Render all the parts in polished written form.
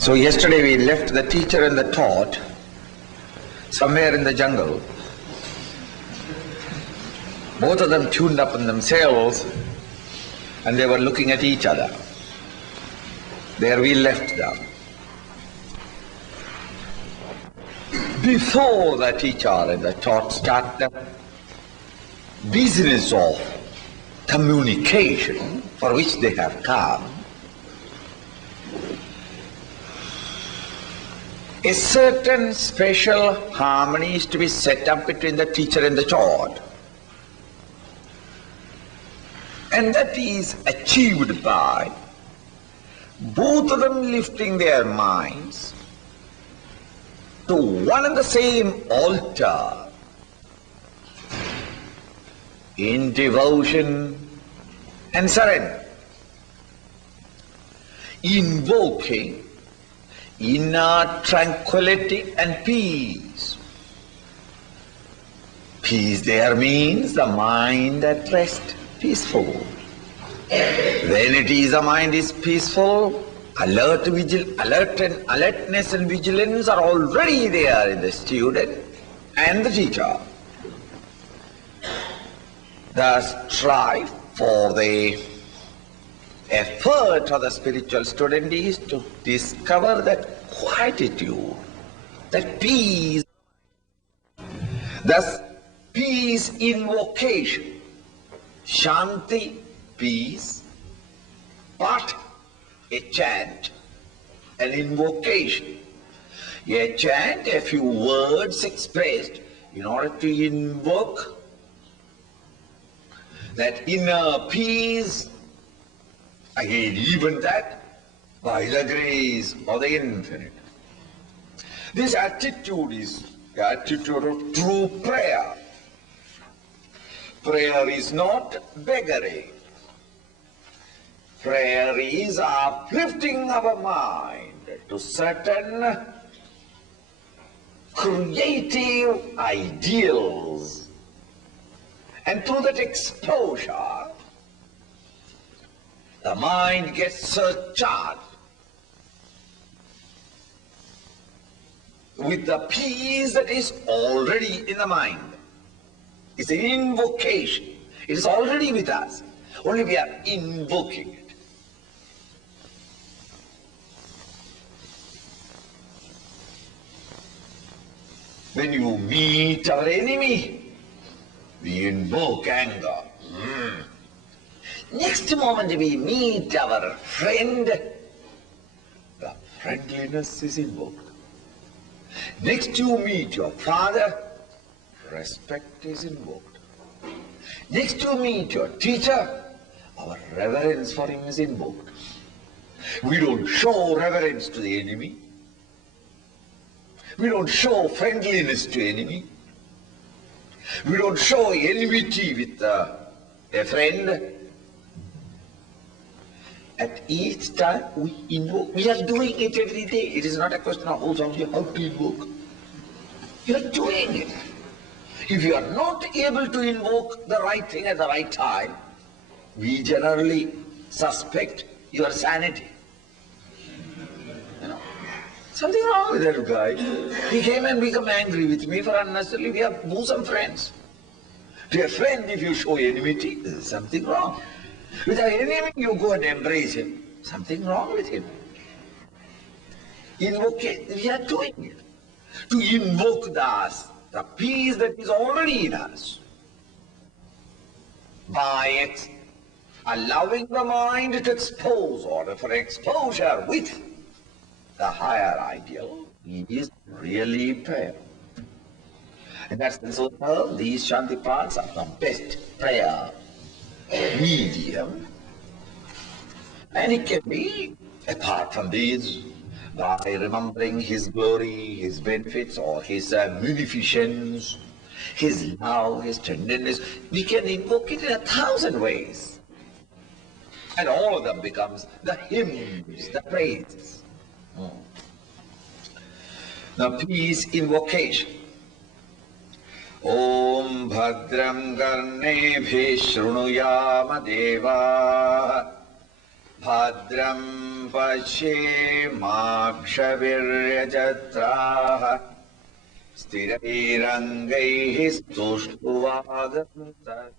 So yesterday we left the teacher and the taught somewhere in the jungle. Both of them tuned up in themselves and they were looking at each other. There we left them. Before the teacher and the taught start the business of communication for which they have come, a certain special harmony is to be set up between the teacher and the taught. And that is achieved by both of them lifting their minds to one and the same altar in devotion and surrender, invoking inner tranquility and peace. Peace there means the mind at rest, peaceful. When it is the mind is peaceful, alertness and vigilance are already there in the student and the teacher. The strive for the effort of the spiritual student is to discover that quietude, that peace. Thus, peace invocation, Shanti, peace, but a chant, an invocation. A chant, a few words expressed in order to invoke that inner peace. Again, even that by the grace of the infinite. This attitude is the attitude of true prayer. Prayer is not beggary. Prayer is uplifting our mind to certain creative ideals. And through that exposure, the mind gets surcharged with the peace that is already in the mind. It's an invocation. It is already with us. Only we are invoking it. When you meet our enemy, we invoke anger. Next moment we meet our friend, the friendliness is invoked. Next you meet your father, respect is invoked. Next you meet your teacher, our reverence for him is invoked. We don't show reverence to the enemy. We don't show friendliness to enemy. We don't show enmity with a friend. At each time we invoke. We are doing it every day. It is not a question of how to invoke. You are doing it. If you are not able to invoke the right thing at the right time, we generally suspect your sanity. You know, something wrong with that guy. He came and became angry with me for unnecessarily. We are bosom friends. To a friend, if you show enmity, there is something wrong. With an enemy, you go and embrace him. Something wrong with him. Invoke it. We are doing it. To invoke the peace that is already in us. By allowing the mind to expose, or for exposure with the higher ideal, is really prayer. And that's the so these Shanti parts are the best prayer medium. And it can be, apart from these, by remembering his glory, his benefits, or his munificence, his love, his tenderness. We can invoke it in 1,000 ways. And all of them becomes the hymns, the praises. Now, peace invocation. Om Bhadram Karnebhi Shrunuyama Deva Bhadram Pashyemakshaviryajatraha Stirairangaihi Stushtuvagantat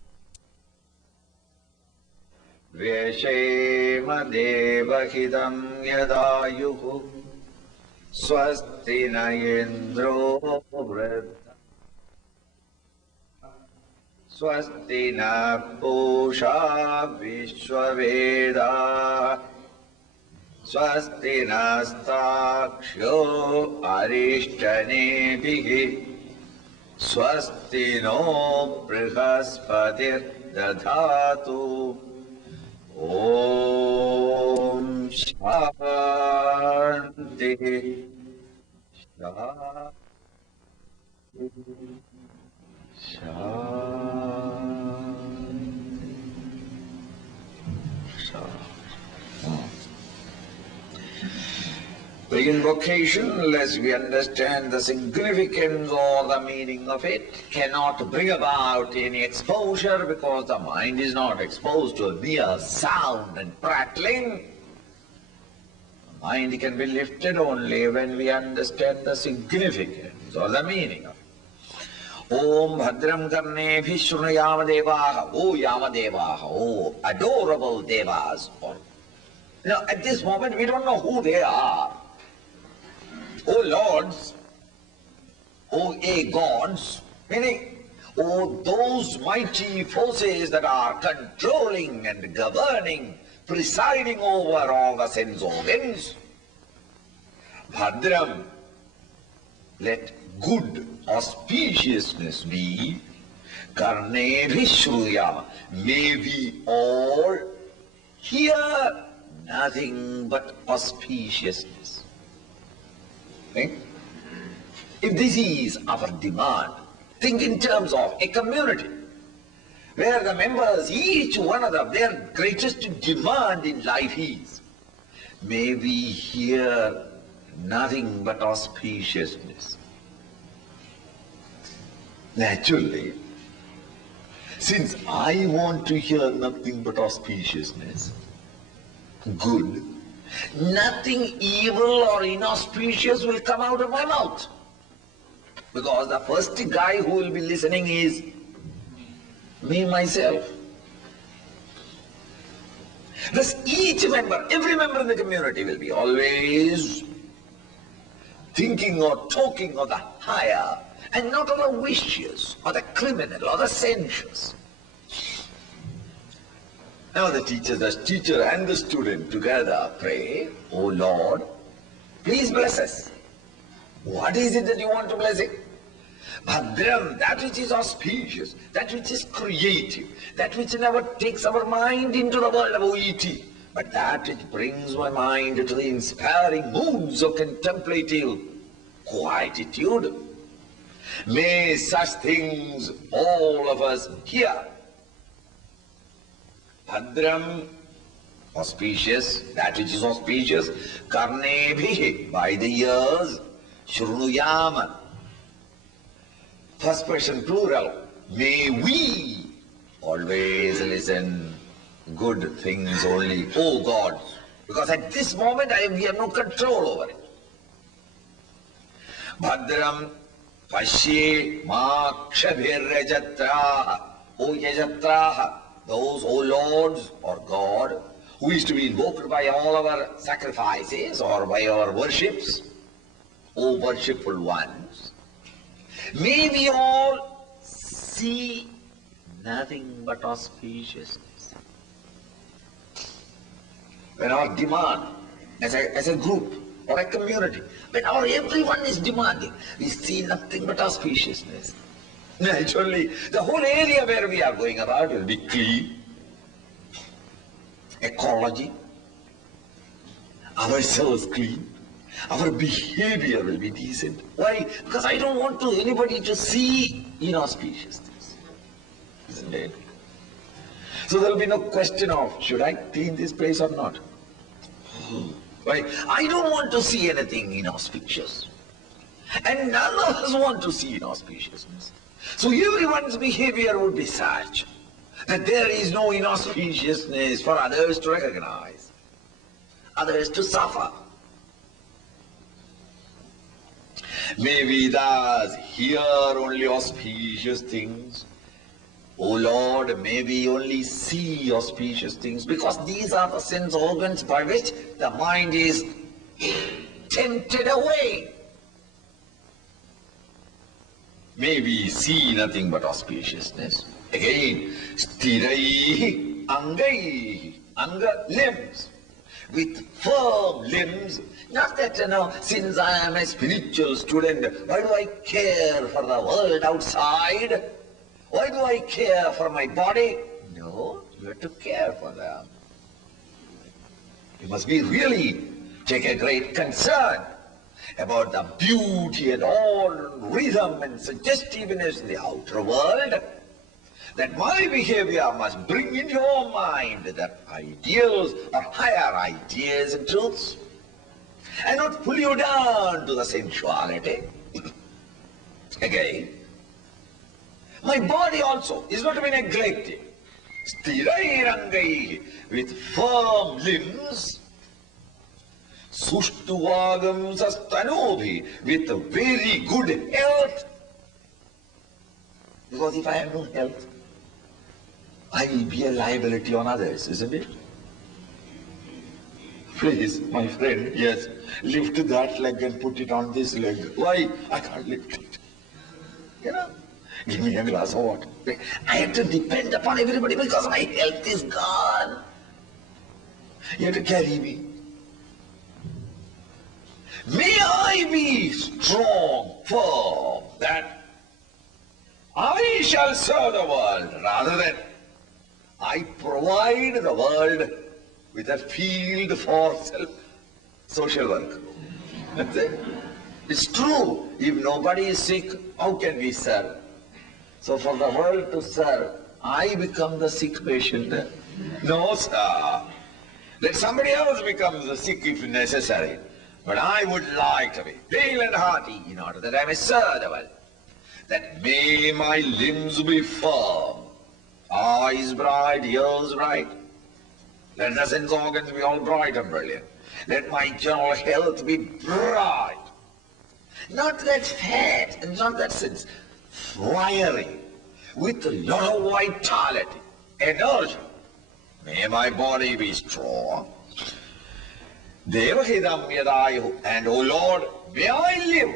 Vyashema Devahidam Yadayuhu Swasti na Indro Vridha Swasti na Pusha Vishwaveda Swasti nastaksho arishtanebhihi Swasti no brihaspatir dadhatu Om Shanti The invocation, unless we understand the significance or the meaning of it, cannot bring about any exposure because the mind is not exposed to mere sound and prattling. The mind can be lifted only when we understand the significance or the meaning of it. Om Bhadram Karnebhi Shrunayama Devaha, O Yama Devaha, O adorable Devas. At this moment we don't know who they are. O Lords, O gods, meaning, O those mighty forces that are controlling and governing, presiding over all the sense organs. Bhadram, let good auspiciousness be. Karnebhi Shruyama, may we all hear nothing but auspiciousness. Think? If this is our demand, think in terms of a community where the members, each one of them, their greatest demand in life is, may we hear nothing but auspiciousness. Naturally, since I want to hear nothing but auspiciousness, good, nothing evil or inauspicious will come out of my mouth. Because the first guy who will be listening is me, myself. Thus each member, every member in the community will be always thinking or talking of the higher and not of the vicious or the criminal or the sensuous. Now the teacher and the student together pray, O Lord, please bless us. What is it that you want to bless it? Bhadram, that which is auspicious, that which is creative, that which never takes our mind into the world of OET, but that which brings my mind to the inspiring moods of contemplative quietude. May such things all of us hear. Bhadram, auspicious, that which is auspicious, karnebhi, by the ears, shrunuyama, first person plural, may we always listen good things only, O God, because at this moment we have no control over it. Bhadram Pashye Makshabhir Yajatraha, O Yajatraha, those, O Lords or God, who is to be invoked by all our sacrifices or by our worships, O worshipful ones, may we all see nothing but auspiciousness. When our demand as a group or a community, when everyone is demanding, we see nothing but auspiciousness. Naturally, the whole area where we are going about will be clean, ecology, ourselves clean, our behavior will be decent. Why? Because I don't want anybody to see inauspiciousness. Isn't it? So there will be no question of, should I clean this place or not? Why? I don't want to see anything inauspicious. And none of us want to see inauspiciousness. So everyone's behavior would be such that there is no inauspiciousness for others to recognize. others to suffer. May we thus hear only auspicious things. O Lord, may we only see auspicious things, because these are the sense organs by which the mind is tempted away. May we see nothing but auspiciousness. Again, stirai angai, anga limbs, with firm limbs. Not that, since I am a spiritual student, why do I care for the world outside? Why do I care for my body? No, you have to care for them. You must be really take a great concern about the beauty and all rhythm and suggestiveness in the outer world, that my behavior must bring in your mind the ideals or higher ideas and truths, and not pull you down to the sensuality. Again, my body also is not to be neglected. Sthirairangai, with firm limbs. Sushtuvagam sastanobhi, with very good health. Because if I have no health, I will be a liability on others, isn't it? Please, my friend, yes, lift that leg and put it on this leg. Why? I can't lift it. Give me a glass of water. I have to depend upon everybody because my health is gone. You have to carry me. May I be strong, firm, that I shall serve the world rather than I provide the world with a field for social work. That's it. It's true. If nobody is sick, how can we serve? So for the world to serve, I become the sick patient. No, sir. Let somebody else become the sick if necessary. But I would like to be hale and hearty in order that I may serve the world. That may my limbs be firm, eyes bright, ears bright. Let the sense organs be all bright and brilliant. Let my general health be bright. Not that fat, and not that sense. Fiery, with a lot of vitality, energy. May my body be strong. Devahidam yadayu, and O Lord, may I live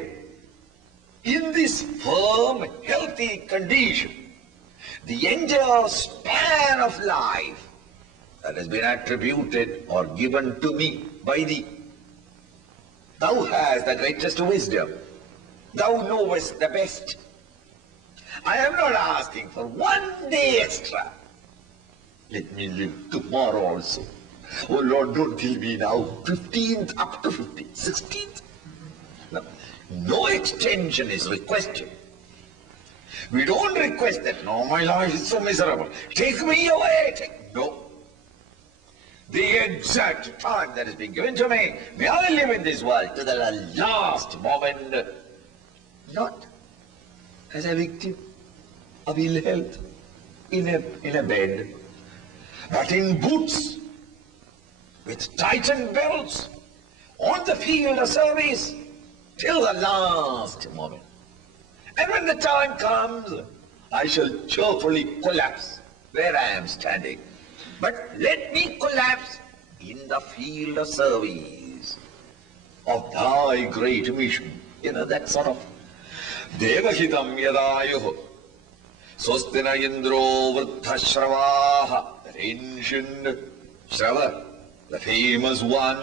in this firm, healthy condition, the entire span of life that has been attributed or given to me by Thee. Thou hast the greatest wisdom. Thou knowest the best. I am not asking for 1 day extra. Let me live tomorrow also. Oh Lord, don't tell me now, 15th up to 15th, 16th. No extension is requested. We don't request that, no, my life is so miserable. Take me away. No. The exact time that has been given to me, may I live in this world to the last moment, not as a victim of ill health in a bed, but in boots, with tightened belts, on the field of service, till the last moment. And when the time comes, I shall cheerfully collapse where I am standing. But let me collapse in the field of service of Thy great mission. That sort of Devahitam yadayuh Swastina Indro Vritthashravaha, that ancient Shrava, the famous one,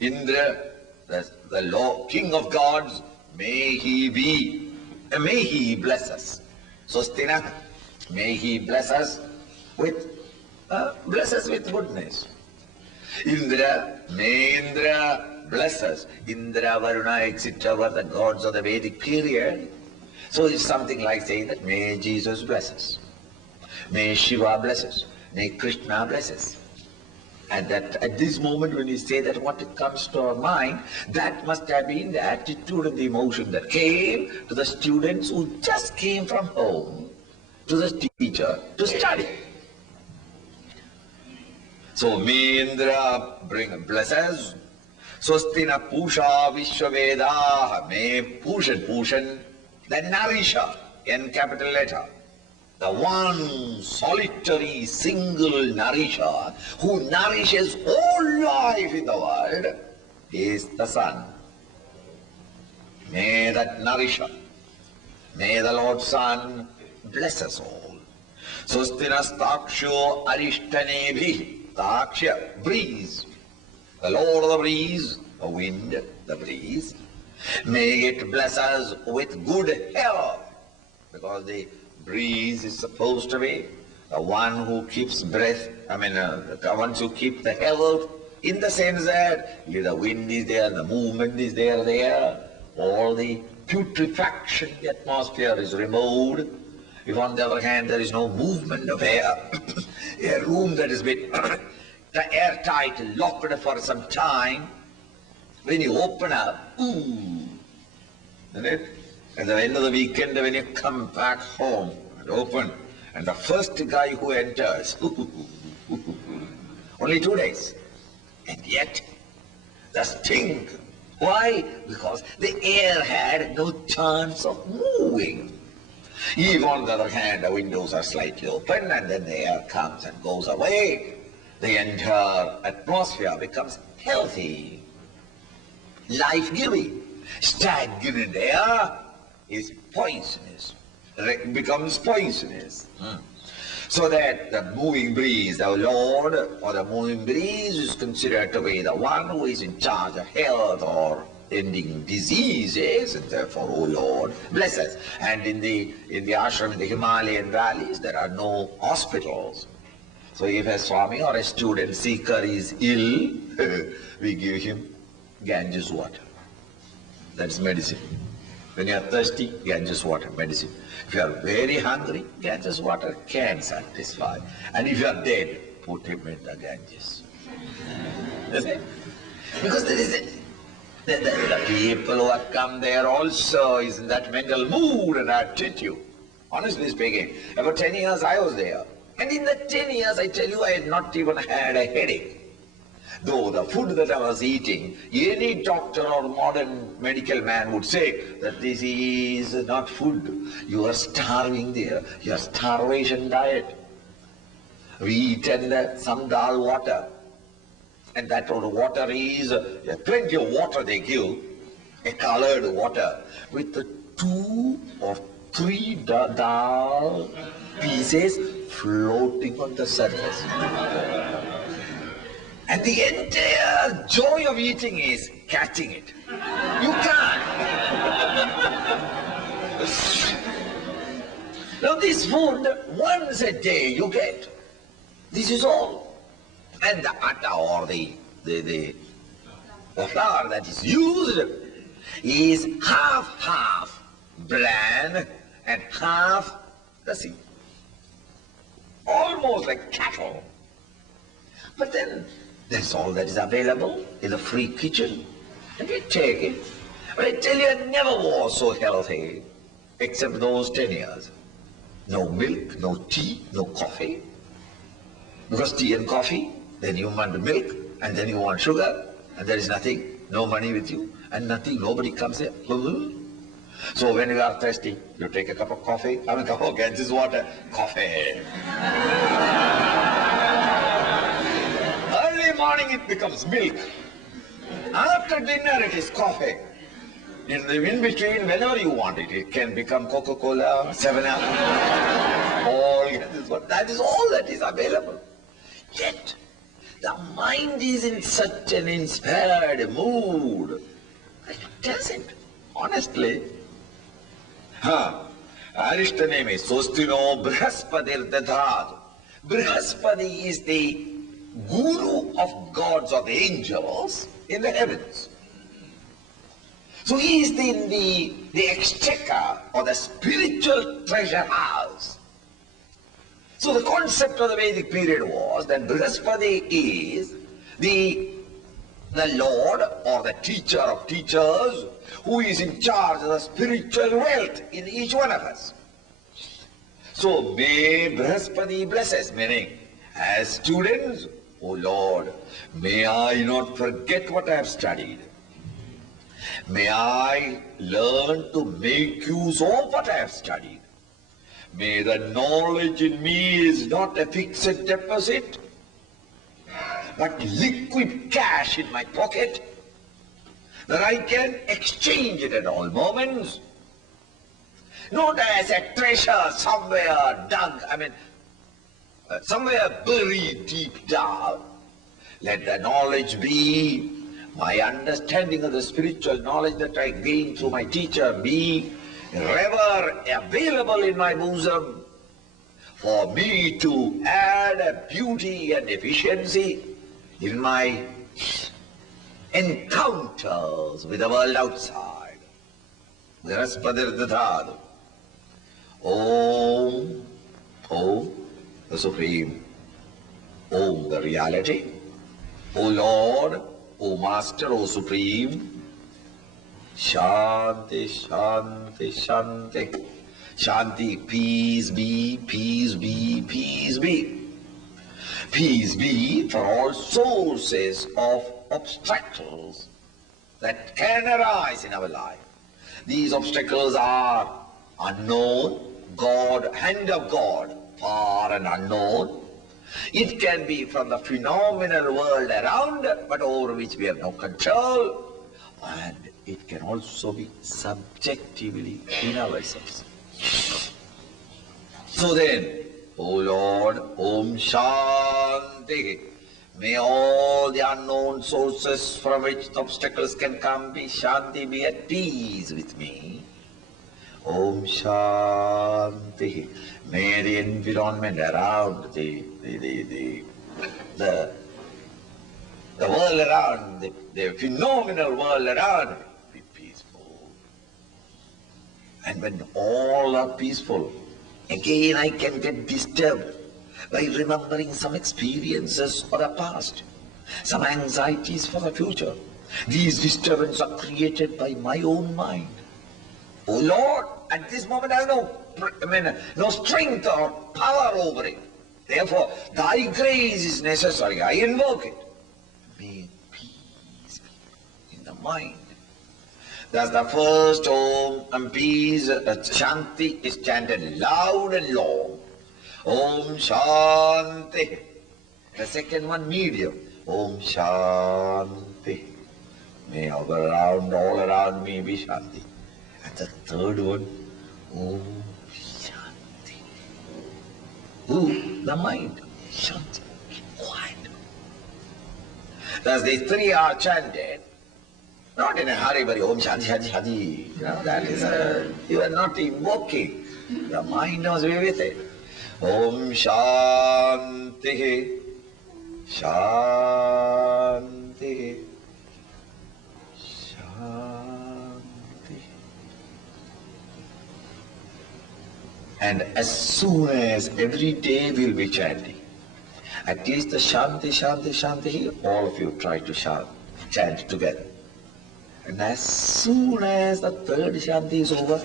Indra, the king of gods, may he bless us. Swastina, may he bless us with goodness. Indra, may Indra bless us. Indra, Varuna, etc. were the gods of the Vedic period. So it's something like saying that may Jesus bless us. May Shiva bless us. May Krishna bless us. And that at this moment when we say that, what it comes to our mind, that must have been the attitude and the emotion that came to the students who just came from home to the teacher to study. So may Indra bless us, Swastina Pusha Vishwavedaha. May Pushan, the nourisher, in capital letter. The one solitary single nourisher who nourishes all life in the world is the sun. May that nourisher, may the Lord Sun bless us all. Sustinas Taksho Arishtanebhi. Taksha, breeze. The Lord of the breeze, the wind, the breeze. May it bless us with good health, because the breeze is supposed to be the one who keeps breath, the ones who keep the health, in the sense that the wind is there, the movement is there, all the putrefaction in the atmosphere is removed. If on the other hand there is no movement of air, a room that has been airtight, locked for some time, when you open up, isn't it? At the end of the weekend, when you come back home and open, and the first guy who enters, only 2 days, and yet the stink. Why? Because the air had no chance of moving. If on the other hand the windows are slightly open and then the air comes and goes away, the entire atmosphere becomes healthy, life-giving. Stagnant air is poisonous, becomes poisonous. So that the moving breeze, the Lord, or the moving breeze is considered to be the one who is in charge of health or ending diseases, and therefore, O Lord, bless us. And in the ashram, in the Himalayan valleys, there are no hospitals. So if a Swami or a student seeker is ill, we give him Ganges water. That's medicine. When you are thirsty, Ganges water, medicine. If you are very hungry, Ganges water can satisfy. And if you are dead, put him in the Ganges. That's it. Because there is the people who have come there also is in that mental mood and attitude. Honestly speaking, about 10 years I was there. And in the 10 years, I tell you, I had not even had a headache. Though the food that I was eating, any doctor or modern medical man would say that this is not food. You are starving there. Your starvation diet. We eat some dal water. And that water is plenty of water they give, a colored water, with 2 or 3 dal pieces floating on the surface. And the entire joy of eating is catching it. You can't. Now this food, once a day you get. This is all. And the atta or the flour that is used is half bran and half the seed. Almost like cattle. But then that's all that is available in the free kitchen. And we take it. But I tell you, I never was so healthy, except those 10 years. No milk, no tea, no coffee. Because tea and coffee, then you want milk, and then you want sugar, and there is nothing, no money with you, and nothing, nobody comes here. So when you are thirsty, you take a cup of coffee, a cup of Ganges water, coffee. Early morning it becomes milk. After dinner it is coffee. In between, whenever you want it, it can become Coca-Cola, 7-Up, all Ganges water. That is all that is available. Yet, the mind is in such an inspired mood. It doesn't, honestly. Arishtaneme Sostino Brihaspati Dadhad. Brihaspati is the guru of gods or the angels in the heavens. So he is in the exchequer or the spiritual treasure house. So the concept of the Vedic period was that Brihaspati is the Lord or the teacher of teachers who is in charge of the spiritual wealth in each one of us. So may Brihaspati bless us, meaning as students O Lord, may I not forget what I have studied. May I learn to make use of what I have studied. May the knowledge in me is not a fixed deposit, but liquid cash in my pocket, that I can exchange it at all moments. Not as a treasure somewhere dug, somewhere buried deep down. Let the knowledge be, my understanding of the spiritual knowledge that I gain through my teacher, be ever available in my bosom for me to add a beauty and efficiency in my encounters with the world outside. Graspadir Om, Om, the Supreme, Om, the reality, O Lord, O Master, O Supreme, Shanti, Shanti, Shanti, Shanti, peace be, peace be, peace be. Peace be for all sources of obstacles that can arise in our life. These obstacles are unknown, God, hand of God, far and unknown. It can be from the phenomenal world around, but over which we have no control. And it can also be subjectively in ourselves. So then, O Lord, Om Shanti, may all the unknown sources from which the obstacles can come be Shanti, be at peace with me. Om Shanti, may the environment around, the world around, the phenomenal world around be peaceful. And when all are peaceful, again I can get disturbed by remembering some experiences of the past, some anxieties for the future. These disturbances are created by my own mind. Oh Lord, at this moment I have no strength or power over it. Therefore, thy grace is necessary. I invoke it. May peace be in the mind. Thus the first Om and peace, Shanti, is chanted loud and long. Om Shanti. The second one medium. Om Shanti. May all around me be Shanti. And the third one, Om Shanti. Who? The mind. Shanti. Quiet. Thus these three are chanted. Not in a hurry, but Om Shanti, Shanti, Shanti. That is you are not invoking. The mind knows be with it. Om Shanti, Shanti, Shanti. And as soon as every day we'll be chanting, at least the Shanti, Shanti, Shanti, all of you try to chant together. And as soon as the third Shanti is over,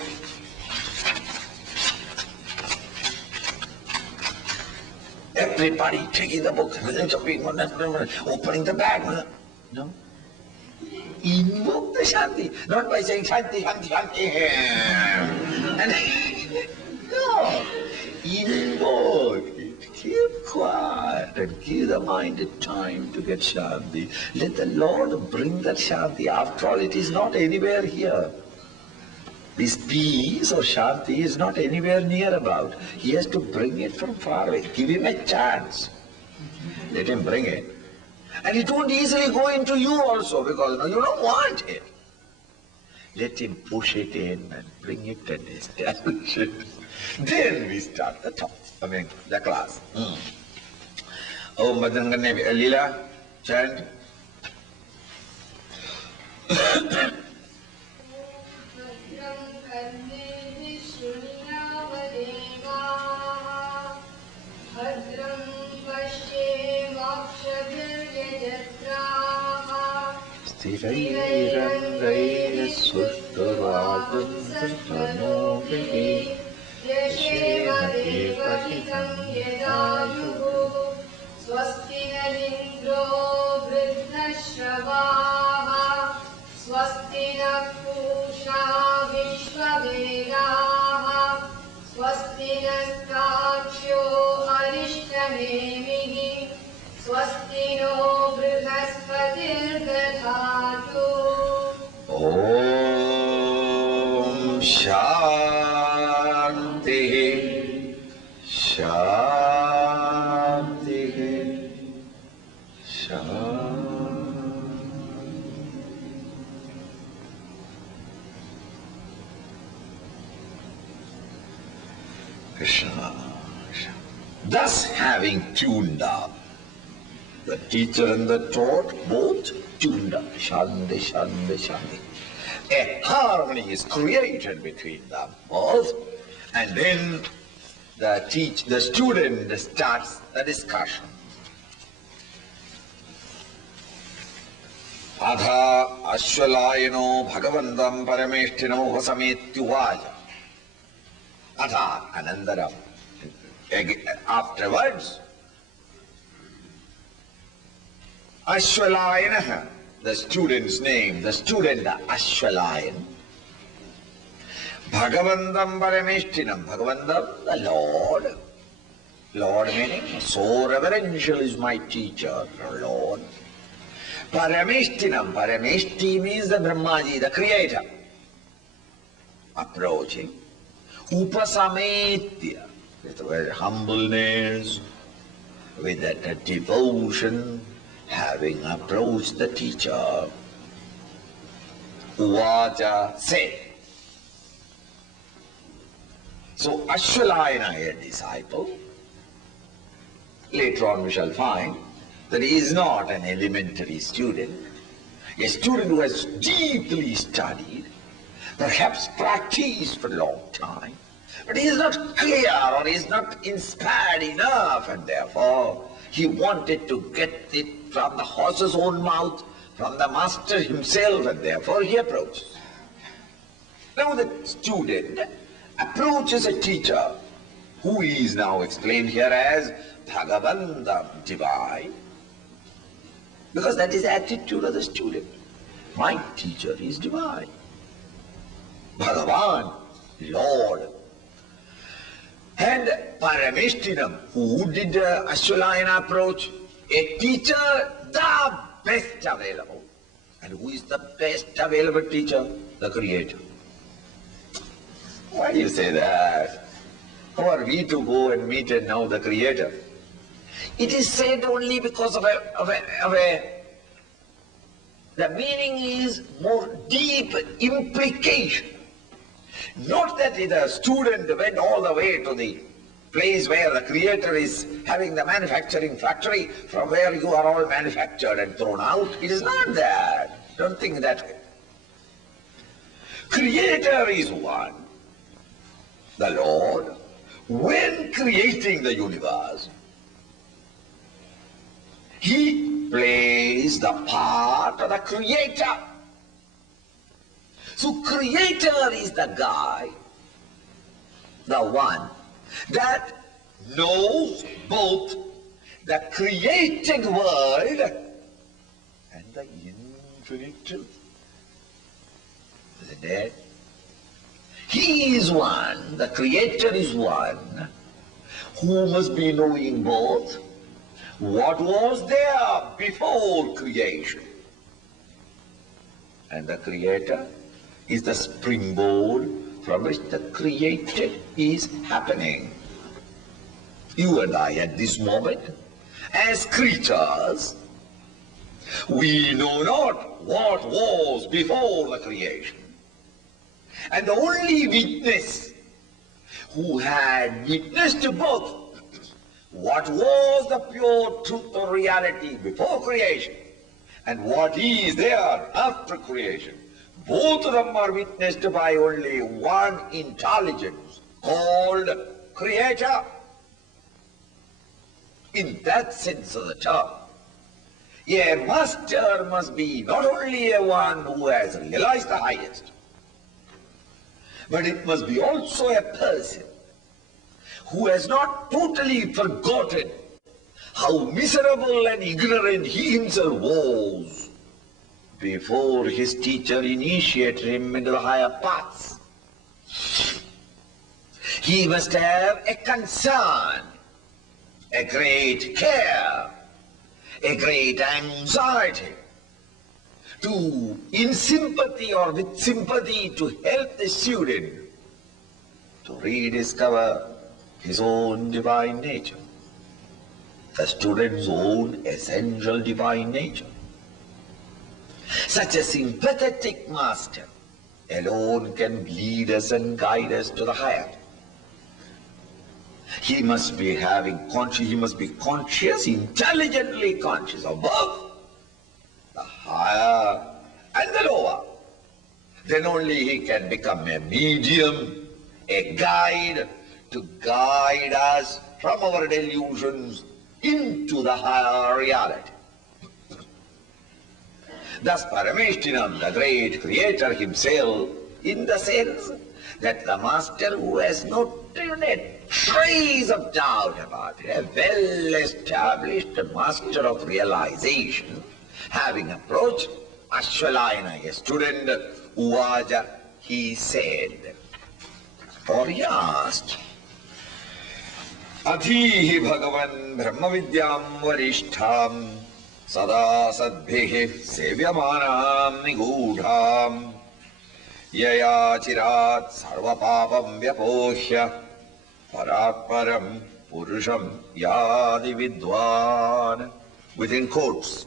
everybody taking the book, opening the bag. No. Invoke the Shanti, not by saying Shanti, Shanti, Shanti. And no, invoke it. Keep quiet and give the mind time to get Shanti. Let the Lord bring that Shanti. After all, it is not anywhere here. This peace or Shanti is not anywhere near about. He has to bring it from far away. Give him a chance. Let him bring it. And it won't easily go into you also because you don't want it. Let him push it in and bring it and establish it. Then we start the talk. The class. Om Badangane Lila, chant. Sthirairandraya sushturadam sarvanovihi yashema devahitam yadayuhu swasti Svasti नस्ताक्ष्यो अरिष्टनेमिः Svasti no बृहस्पतिर्दधातु। Om Shanti Shanti Krishna. Thus having tuned up, the teacher and the taught both tuned up. Shanti, Shanti, Shanti. A harmony is created between them both, and then the student starts the discussion. Adha Ashwalayano Bhagavandam Parameshtino Hosametyuvaja. Adha Anandaram. Afterwards, Ashwalayana, the student's name, the student Ashwalayan. Bhagavandam Parameshtinam, Bhagavandam, the Lord. Lord meaning, so reverential is my teacher, Lord. Parameshtinam, Parameshti means the Brahmaji, the creator. Approaching. Upasametya, with very humbleness, with that devotion, having approached the teacher. Uvaja said. So Ashwalayana, a disciple, later on we shall find that he is not an elementary student, a student who has deeply studied, perhaps practiced for a long time, but he is not clear or he is not inspired enough, and therefore he wanted to get it from the horse's own mouth, from the master himself, and therefore he approaches. Now the student approaches a teacher who is now explained here as Bhagavandam, divine, because that is the attitude of the student. My teacher is divine. Bhagavan, Lord. And Parameshtinam, who did Ashwalayana approach? A teacher, the best available. And who is the best available teacher? The Creator. Why do you say that? How are we to go and meet and know the Creator? It is said only because of the meaning is more deep implication. Not that the student went all the way to the place where the Creator is having the manufacturing factory from where you are all manufactured and thrown out. It is not that. Don't think that way. Creator is one. The Lord, when creating the universe, He plays the part of the Creator. So Creator is the guy, the one that knows both the created world and the infinite truth. Isn't it? He is one, the Creator is one, who must be knowing both what was there before creation. And the Creator is the springboard from which the created is happening. You and I at this moment, as creatures, we know not what was before the creation. And the only witness who had witnessed both what was the pure truth or reality before creation and what is there after creation, both of them are witnessed by only one intelligence called Creator. In that sense of the term, a master must be not only a one who has realized the highest, but it must be also a person who has not totally forgotten how miserable and ignorant he himself was before his teacher initiated him into the higher paths. He must have a concern, a great care, a great anxiety to, in sympathy or with sympathy, to help the student to rediscover his own divine nature, the student's own essential divine nature. Such a sympathetic master alone can lead us and guide us to the higher. He must be conscious, intelligently conscious of both the higher and the lower. Then only he can become a medium, a guide to guide us from our delusions into the higher reality. Thus Parameshtinam, the great creator himself, in the sense that the master who has not even a trace of doubt about it, a well-established master of realization, having approached Ashwalayana, a student, Uvaja, he said, or he asked, Adhihi Bhagavan Brahmavidyam Varishtham Sada Sadbhihi Sevyamanam Nigudham Yaya Chirat Sarvapapam Vyapohya Paratparam Purusham Yadi Vidwan. Within quotes.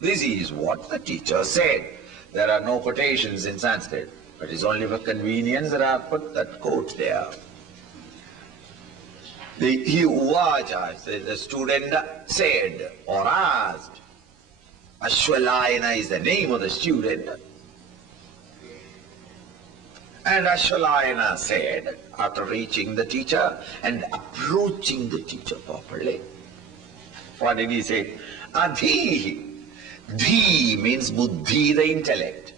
This is what the teacher said. There are no quotations in Sanskrit, but it's only for convenience that I have put that quote there. The student said or asked, Ashwalayana is the name of the student. And Ashwalayana said, after reaching the teacher and approaching the teacher properly, what did he say? Adhi. Dhi means buddhi, the intellect.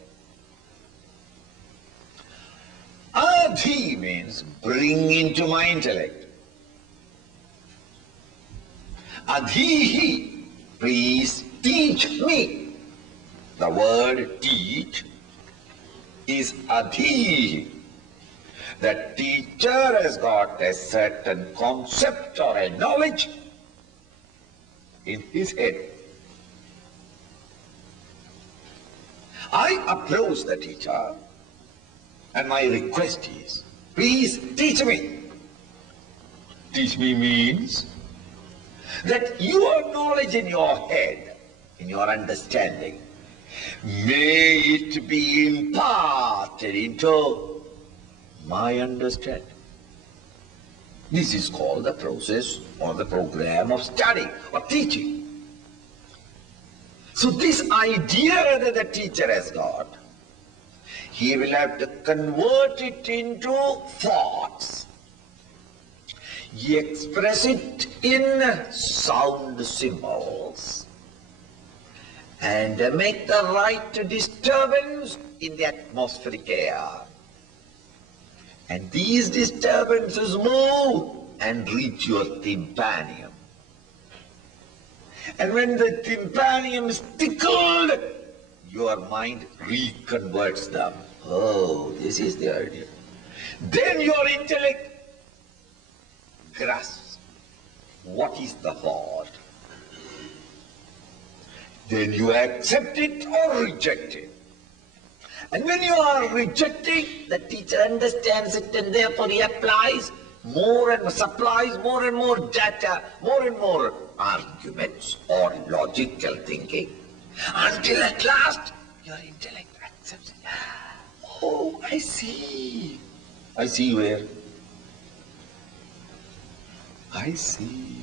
Adhi means bring into my intellect. Adhihi, please teach me. The word teach is adhihi. The teacher has got a certain concept or a knowledge in his head. I approach the teacher and my request is, please teach me. Teach me means that your knowledge in your head, in your understanding, may it be imparted into my understanding. This is called the process or the program of study or teaching. So this idea that the teacher has got, he will have to convert it into thoughts. He express it in sound symbols and make the right disturbance in the atmospheric air. And these disturbances move and reach your tympanium. And when the tympanium is tickled, your mind reconverts them. Oh, this is the idea. Then your intellect grasps what is the thought. Then you accept it or reject it. And when you are rejecting, the teacher understands it and therefore he applies more and supplies more and more data, more and more arguments or logical thinking, until at last your intellect accepts it. Oh, I see. I see where? I see.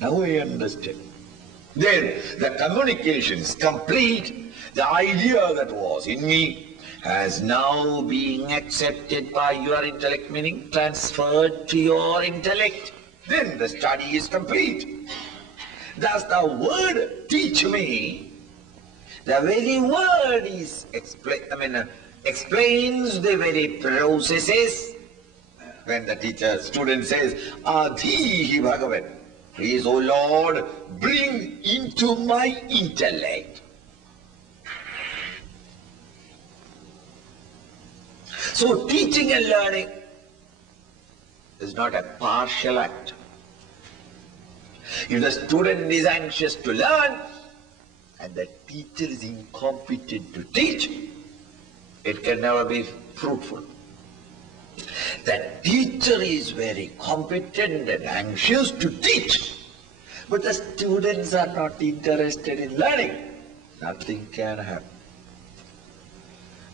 Now I understand. Then the communication is complete. The idea that was in me has now been accepted by your intellect, meaning transferred to your intellect. Then the study is complete. Thus the word teach me, the very word is explains the very processes. When the teacher, student says, Adhihi Bhagavan, please, O Lord, bring into my intellect. So teaching and learning is not a partial act. If the student is anxious to learn and the teacher is incompetent to teach, it can never be fruitful. The teacher is very competent and anxious to teach, but the students are not interested in learning. Nothing can happen.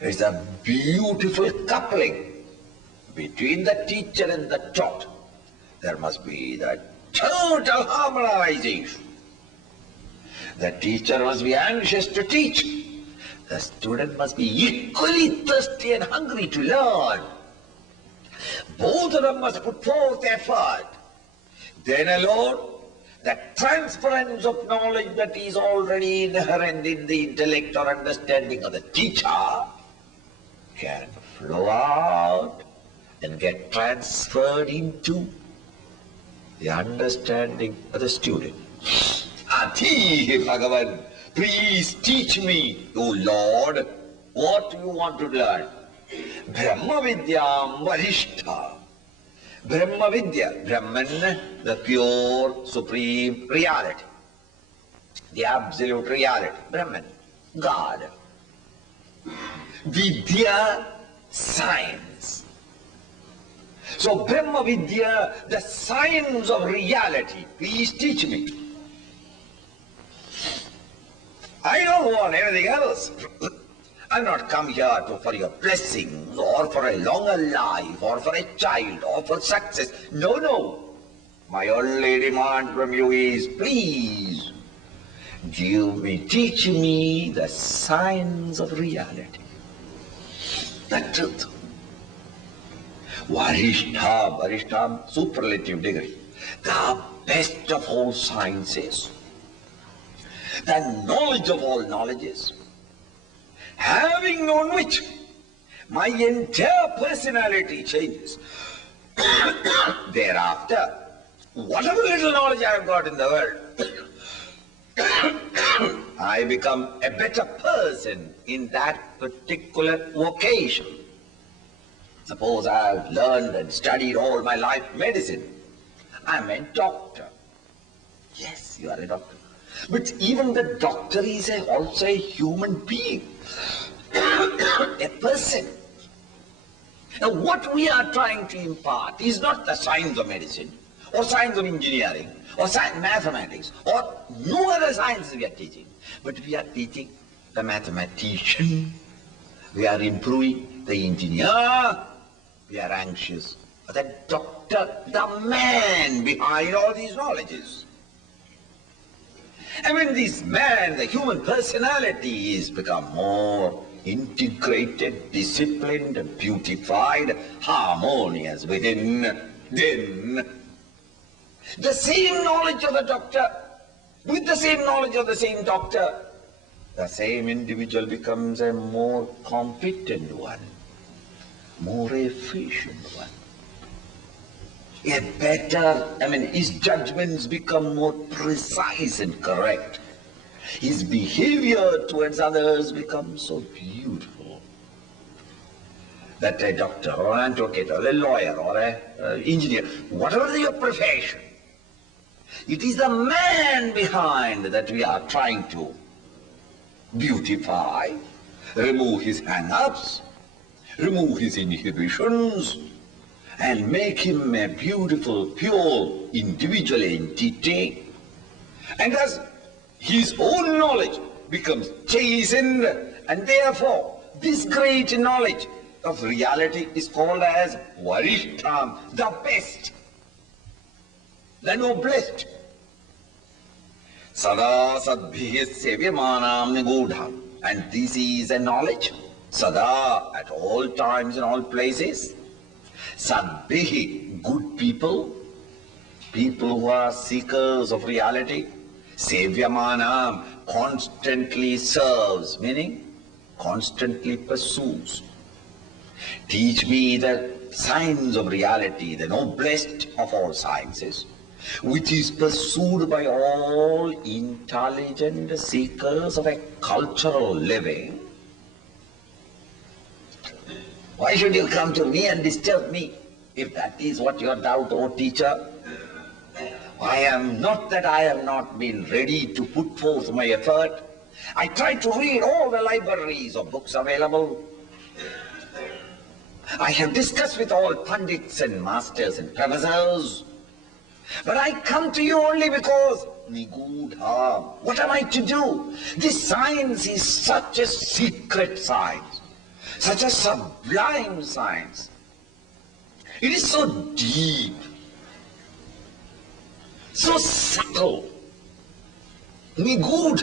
It's a beautiful coupling between the teacher and the taught. There must be the total harmonization. The teacher must be anxious to teach. The student must be equally thirsty and hungry to learn. Both of them must put forth effort. Then alone, the transference of knowledge that is already inherent in the intellect or understanding of the teacher can flow out and get transferred into the understanding of the student. Ati Bhagavan, please teach me, O Lord, what you want to learn. Brahma Vidyam Varishtha. Brahma Vidya, Brahman, the pure, supreme reality. The absolute reality. Brahman, God. Vidya, science. So Brahma Vidya, the science of reality. Please teach me. I don't want anything else. I've not come here for your blessings or for a longer life or for a child or for success. No, no. My only demand from you is, please, teach me the science of reality. The truth. Varishtha, superlative degree. The best of all sciences. The knowledge of all knowledges. Having known which, my entire personality changes. Thereafter, whatever little knowledge I have got in the world, I become a better person in that particular vocation. Suppose I have learned and studied all my life medicine. I am a doctor. Yes, you are a doctor. But even the doctor is also a human being, a person. Now what we are trying to impart is not the science of medicine, or science of engineering, or mathematics, or no other sciences we are teaching. But we are teaching the mathematician, we are improving the engineer, we are anxious for the doctor, the man behind all these knowledges. And when this man, the human personality, is become more integrated, disciplined, beautified, harmonious within, then the same knowledge of the doctor, with the same knowledge of the same doctor, the same individual becomes a more competent one, more efficient one. A better, his judgments become more precise and correct. His behavior towards others becomes so beautiful that a doctor or an advocate or a lawyer or an engineer, whatever your profession, it is the man behind that we are trying to beautify, remove his hang-ups, remove his inhibitions, and make him a beautiful, pure, individual entity. And thus, his own knowledge becomes chastened, and therefore, this great knowledge of reality is called as Varishtham, the best, the noblest. Sada sadbhi sevyamanam nigodham. And this is a knowledge, sada, at all times and all places. Sadbihi, good people, people who are seekers of reality. Sevyamanam, constantly serves, meaning constantly pursues. Teach me the science of reality, the noblest of all sciences, which is pursued by all intelligent seekers of a cultural living. Why should you come to me and disturb me? If that is what your doubt, O teacher, I am not that I have not been ready to put forth my effort. I try to read all the libraries of books available. I have discussed with all pundits and masters and professors. But I come to you only because Nigudha. What am I to do? This science is such a secret science, such a sublime science. It is so deep, so subtle. Good,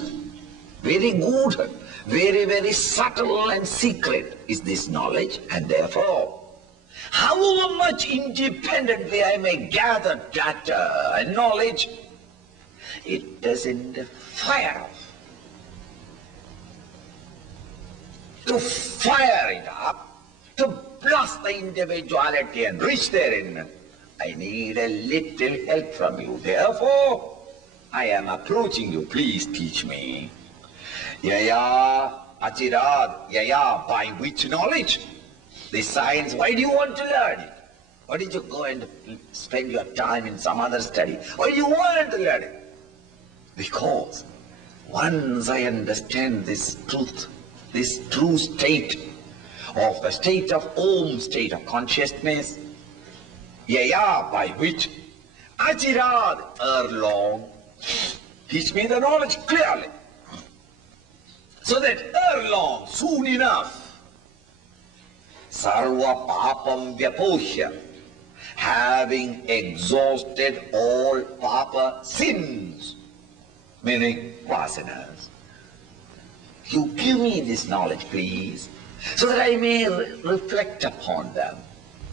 very good, very, very subtle and secret is this knowledge, and therefore, however much independently I may gather data and knowledge, it doesn't fire. To fire it up, to blast the individuality and reach therein, I need a little help from you. Therefore, I am approaching you. Please teach me. Yaya, Achirad, Yaya, by which knowledge? This science, why do you want to learn it? Why did you go and spend your time in some other study? Why do you want to learn it? Because once I understand this truth, this true state of the state of Om, state of consciousness, Yaya, by which Achirad, ere long, teach me the knowledge clearly, so that ere long, soon enough, Sarva Papam Vyapohya, having exhausted all Papa sins, meaning vasanas. You give me this knowledge, please, so that I may reflect upon them,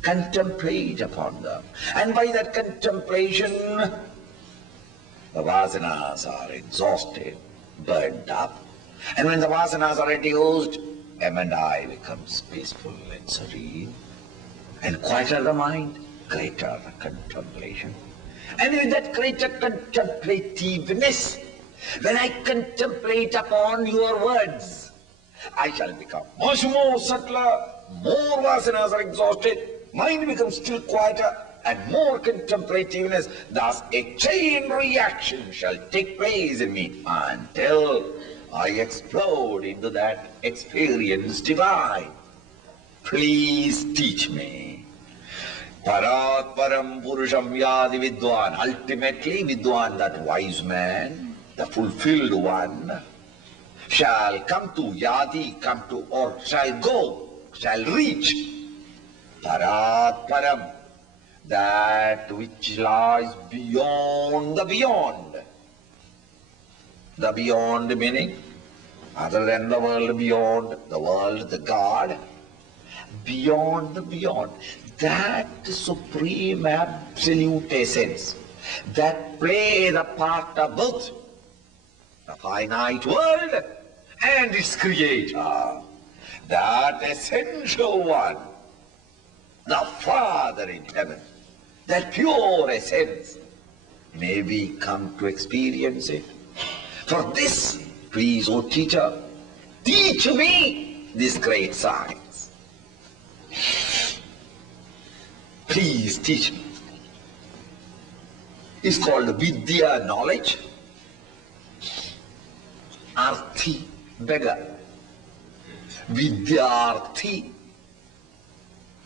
contemplate upon them. And by that contemplation, the vasanas are exhausted, burned up. And when the vasanas are reduced, M and I becomes peaceful and serene. And quieter the mind, greater the contemplation. And with that greater contemplativeness, when I contemplate upon your words, I shall become much more subtler, more vasanas are exhausted, mind becomes still quieter, and more contemplativeness. Thus a chain reaction shall take place in me until I explode into that experience divine. Please teach me. Parat param purusham yadi vidwan. Ultimately, vidwan, that wise man, the fulfilled one, shall come to yadi, come to, or shall go, shall reach parat param, that which lies beyond the beyond. The beyond meaning, other than the world beyond, the world, the God, beyond the beyond. That supreme absolute essence that play the part of both the finite world and its creator, that essential one, the Father in heaven, that pure essence, may we come to experience it. For this, please, O teacher, teach me this great science. Please teach me. It's called Vidya, knowledge. Arthi, beggar. Vidyarthi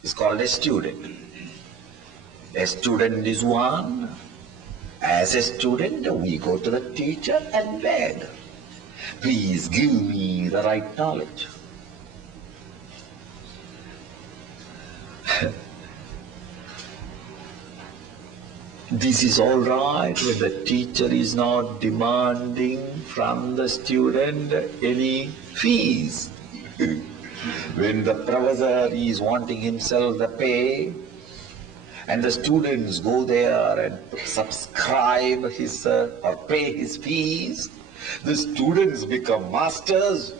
is called a student. A student is one. As a student, we go to the teacher and beg, please give me the right knowledge. This is all right when the teacher is not demanding from the student any fees. When the professor is wanting himself the pay, and the students go there and subscribe his or pay his fees, the students become masters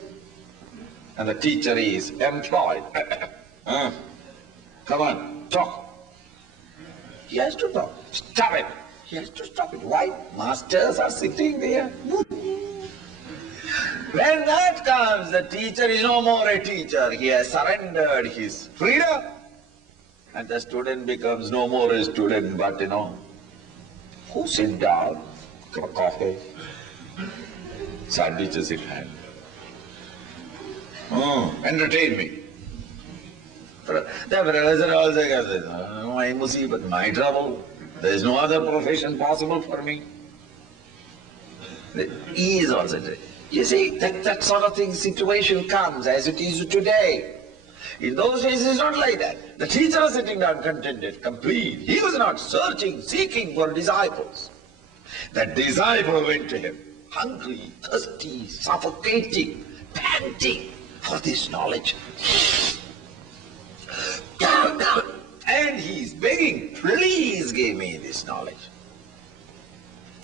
and the teacher is employed. Come on, talk. He has to talk. Stop it. He has to stop it. Why? Masters are sitting there. When that comes, the teacher is no more a teacher. He has surrendered his freedom. And the student becomes no more a student, but who sit down, cup of coffee, sandwiches in hand. Entertain me. The professor also says, my musibat, my trouble. There is no other profession possible for me. He is also there. You see, that sort of thing, situation comes as it is today. In those days, it's not like that. The teacher was sitting down contented, complete. He was not searching, seeking for disciples. That disciple went to him, hungry, thirsty, suffocating, panting for this knowledge. And he's begging, please give me this knowledge.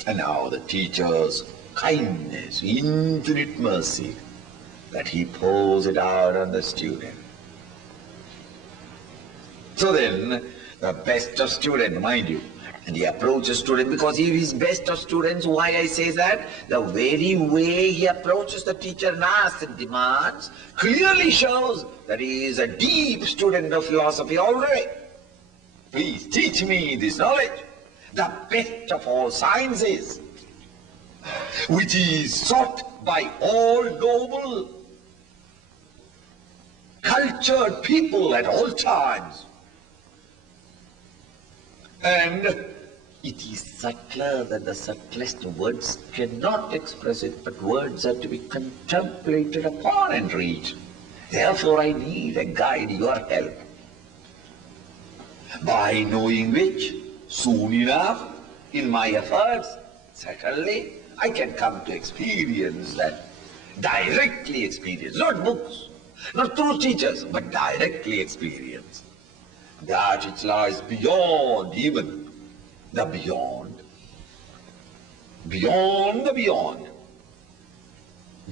And now the teacher's kindness, infinite mercy, that he pours it out on the student. So then, the best of student, mind you, and he approaches student because he is best of students. Why I say that? The very way he approaches the teacher and asks and demands clearly shows that he is a deep student of philosophy already. Please teach me this knowledge, the best of all sciences, which is sought by all noble, cultured people at all times. And it is subtler than the subtlest words cannot express it, but words are to be contemplated upon and reached. Therefore I need a guide, your help, by knowing which, soon enough, in my efforts, certainly, I can come to experience that, directly experience, not books, not through teachers, but directly experience. That which lies beyond even the beyond. Beyond the beyond.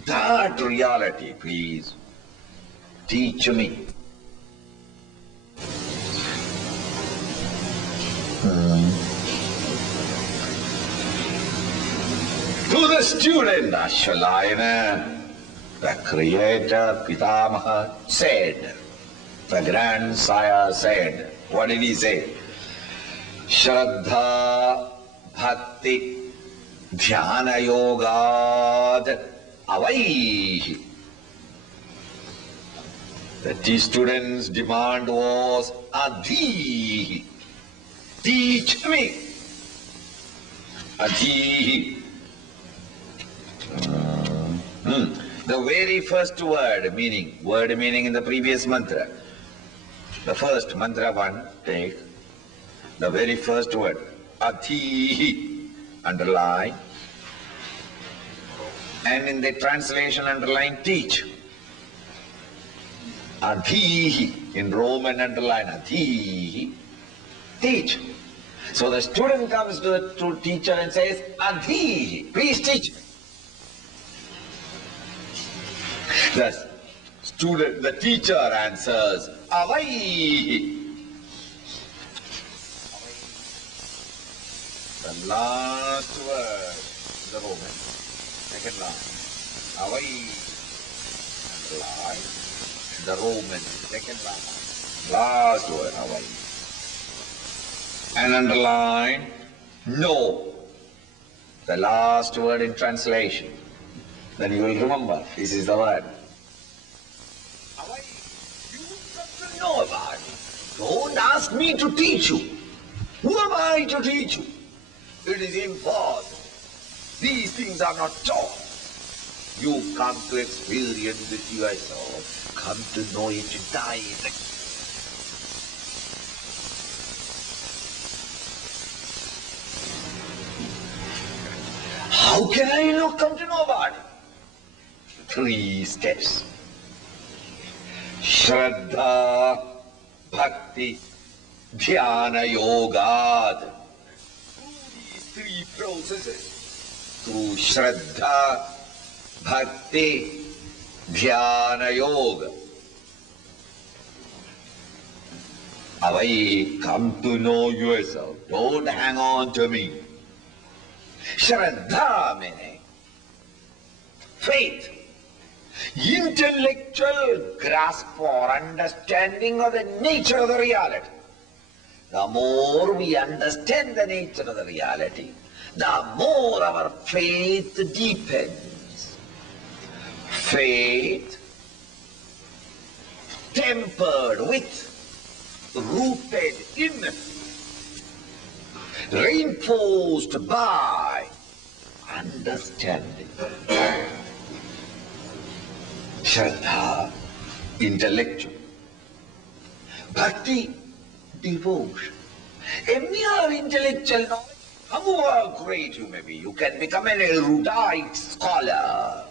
That reality, please, teach me. To the student, Ashwalayana, the Creator, Pitamaha, said, the grandsire said, what did he say? Shraddha Bhakti Dhyana Yogad Avaihi. The student's demand was Adhihi. Teach me. Adhihi. The very first word meaning in the previous mantra. The first mantra one, take. The very first word, Adhihi, underline. And in the translation, underline teach. Adhihi, in Roman, underline Adhihi, teach. So the student comes to the teacher and says, Adhihi, please teach me. The teacher answers, Avaihi. The last word, the Roman, second line. Avaihi, underline. The Roman, second line. Last word, Avaihi. And underline, no. The last word in translation. Then you will remember, this is the word. You got to know about it. Don't ask me to teach you. Who am I to teach you? It is impossible. These things are not taught. You come to experience it yourself. Come to know it directly. How can I come to know about it? 3 steps. Shraddha, Bhakti, Dhyana, Yogad. Through these 3 processes, through Shraddha, Bhakti, Dhyana, Yoga, Avai, come to know yourself. Don't hang on to me. Shraddha meaning faith, intellectual grasp or understanding of the nature of the reality. the more we understand the nature of the reality, the more our faith deepens. Faith tempered with, rooted in, reinforced by understanding. Shraddha, intellectual. Bhakti, devotion. A mere intellectual knowledge, however great you may be, you can become an erudite scholar.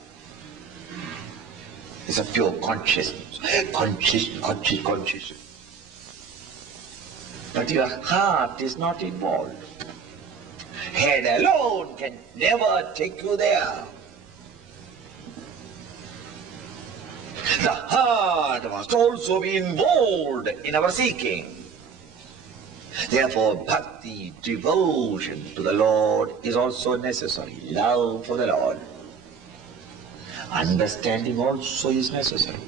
It's a pure consciousness. Conscious. But your heart is not involved. Head alone can never take you there. The heart must also be involved in our seeking. Therefore, bhakti, devotion to the Lord is also necessary. Love for the Lord. Understanding also is necessary.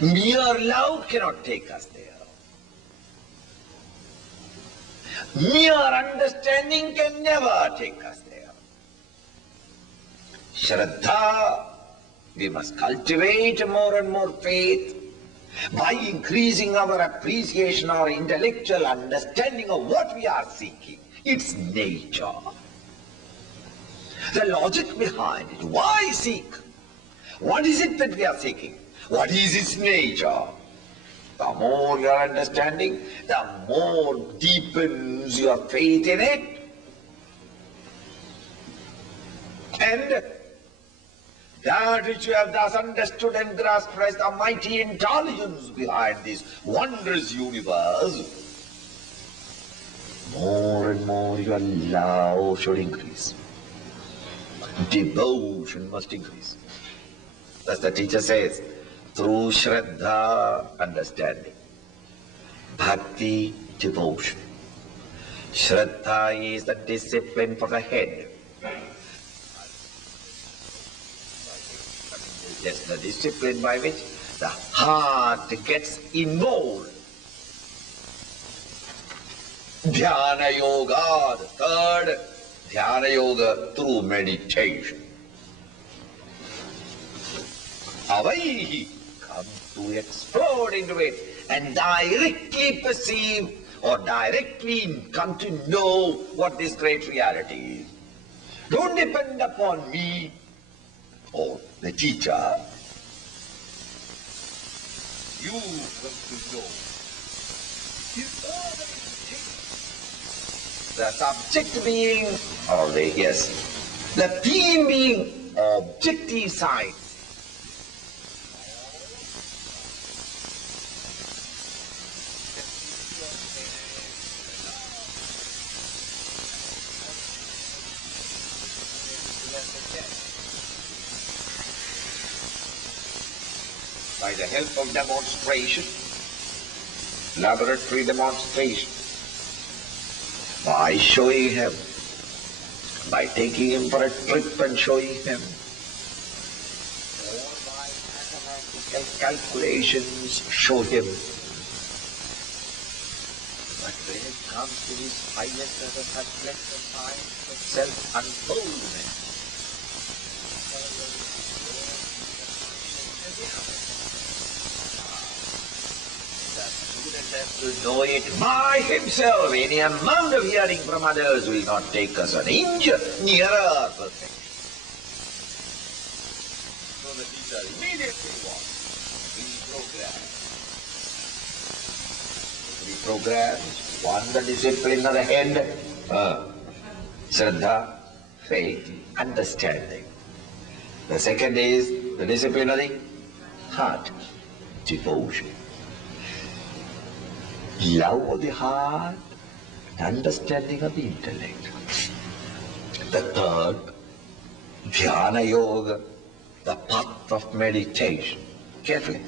Mere love cannot take us there. Mere understanding can never take us there. Shraddha, we must cultivate more and more faith by increasing our appreciation, our intellectual understanding of what we are seeking, its nature. The logic behind it. Why seek? What is it that we are seeking? What is its nature? The more your understanding, the more deepens your faith in it. And that which you have thus understood and grasped as the mighty intelligence behind this wondrous universe, more and more your love should increase. Devotion must increase. As the teacher says, through Shraddha, understanding. Bhakti, devotion. Shraddha is the discipline for the head. Yes, the discipline by which the heart gets involved. Dhyana Yoga, the third Dhyana Yoga through meditation. Avaihi, come to explode into it and directly perceive or directly come to know what this great reality is. Don't depend upon me or the teacher. You come to know. The subject being, or the theme being objective science. By the help of demonstration, laboratory demonstration, by showing him, by taking him for a trip and showing him, or by mathematical calculations show him. But when it comes to his highest of the subject of science of self-unfoldment, has to know it by himself. Any amount of hearing from others will not take us an inch nearer perfection. So the teacher immediately wants reprograms. One, the discipline of the head, Shraddha, faith, understanding. The second is the discipline of the heart, devotion. Love of the heart, understanding of the intellect. The third, Dhyana Yoga, the path of meditation. Carefully.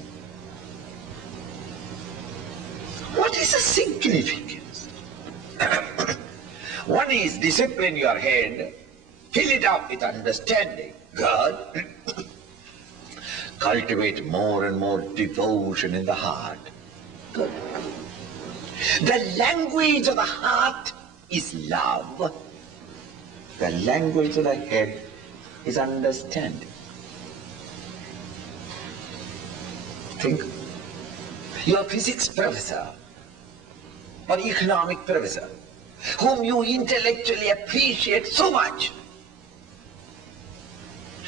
What is the significance? One is discipline your head, fill it up with understanding. God, cultivate more and more devotion in the heart. Good. The language of the heart is love. The language of the head is understanding. Think. Your physics professor or economic professor, whom you intellectually appreciate so much.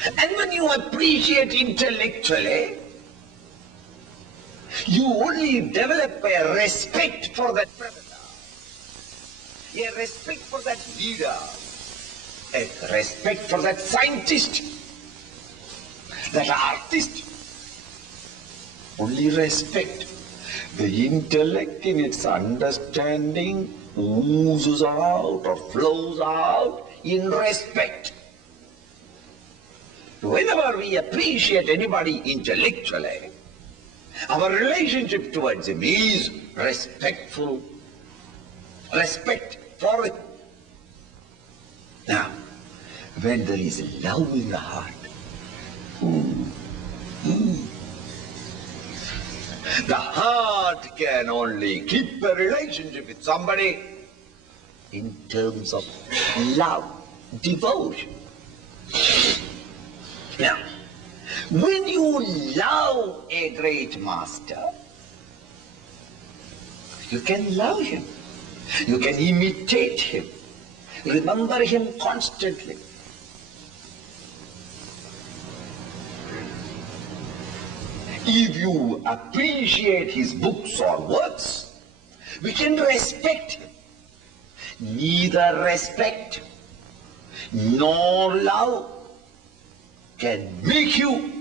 And when you appreciate intellectually, you only develop a respect for that professor, a respect for that leader, a respect for that scientist, that artist. Only respect. The intellect in its understanding oozes out or flows out in respect. Whenever we appreciate anybody intellectually, our relationship towards him is respectful. Respect for it. Now, when there is love in the heart, the heart can only keep a relationship with somebody in terms of love, devotion. Now, when you love a great master, you can love him. You can imitate him. Remember him constantly. If you appreciate his books or works, we can respect him. Neither respect nor love can make you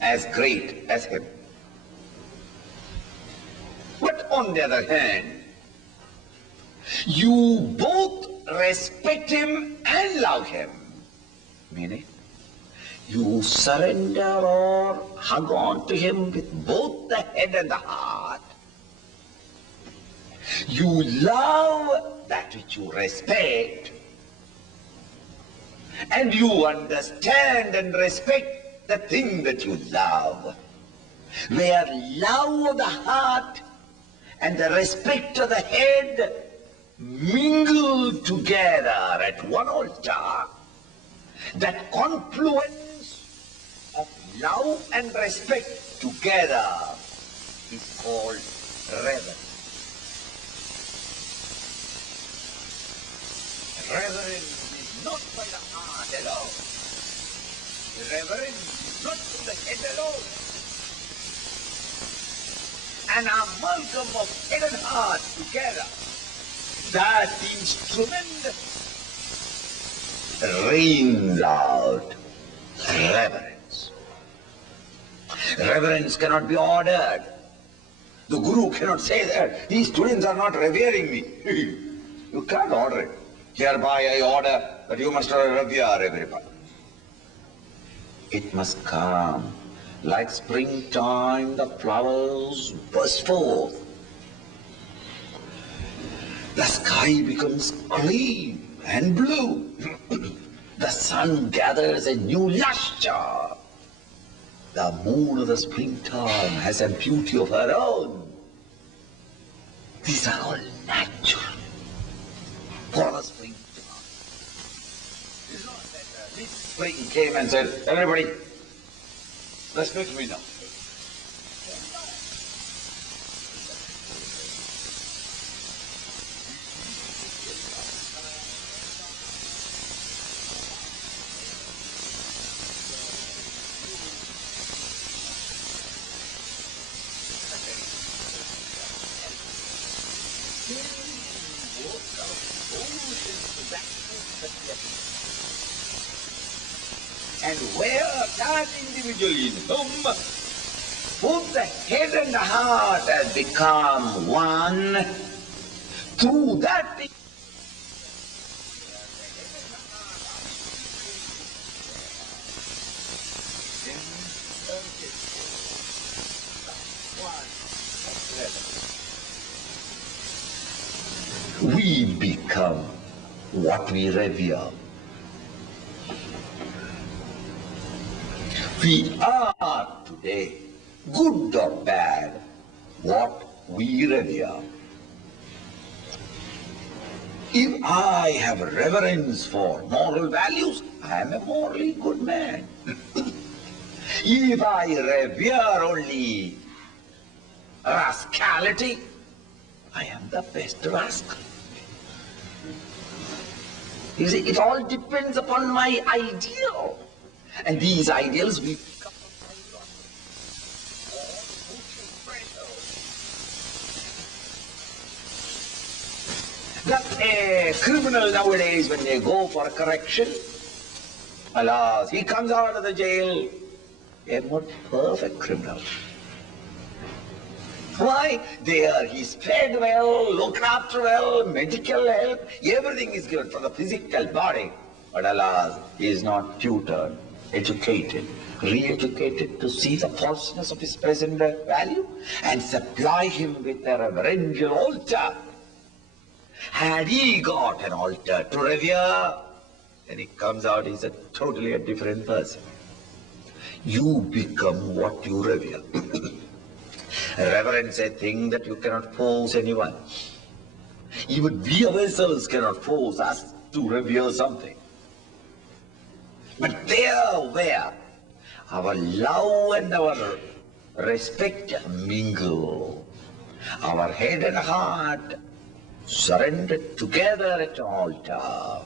as great as him. But on the other hand, you both respect him and love him. Meaning, you surrender or hug on to him with both the head and the heart. You love that which you respect, and you understand and respect the thing that you love. Where love of the heart and the respect of the head mingle together at one altar, that confluence of love and respect together is called reverence. Reverence is not by the heart alone. Reverence is not from the head alone. An amalgam of head and heart together, that instrument rains out reverence. Reverence cannot be ordered. The Guru cannot say that these students are not revering me. You can't order it. Hereby I order that you must revere everybody. It must come. Like springtime, the flowers burst forth. The sky becomes clean and blue. The sun gathers a new lustre. The moon of the springtime has a beauty of her own. These are all natural for the springtime. It's not that this spring came and said, everybody, respect me now. And where that individual in whom both the head and the heart has become one, through that we become what we revere. We are today, good or bad, what we revere. If I have reverence for moral values, I am a morally good man. If I revere only rascality, I am the best rascal. You see, it all depends upon my ideal. And these ideals we pick up that a criminal nowadays, when they go for a correction, alas, he comes out of the jail a more perfect criminal. Why? There he's fed well, looked after well, medical help, everything is given for the physical body. But alas, he is not tutored, educated, re-educated to see the falseness of his present value and supply him with a reverential altar. Had he got an altar to revere, then he comes out, he's a totally different person. You become what you revere. Reverence is a thing that you cannot force anyone. Even we ourselves cannot force us to revere something. But there where our love and our respect mingle, our head and heart surrendered together at an altar,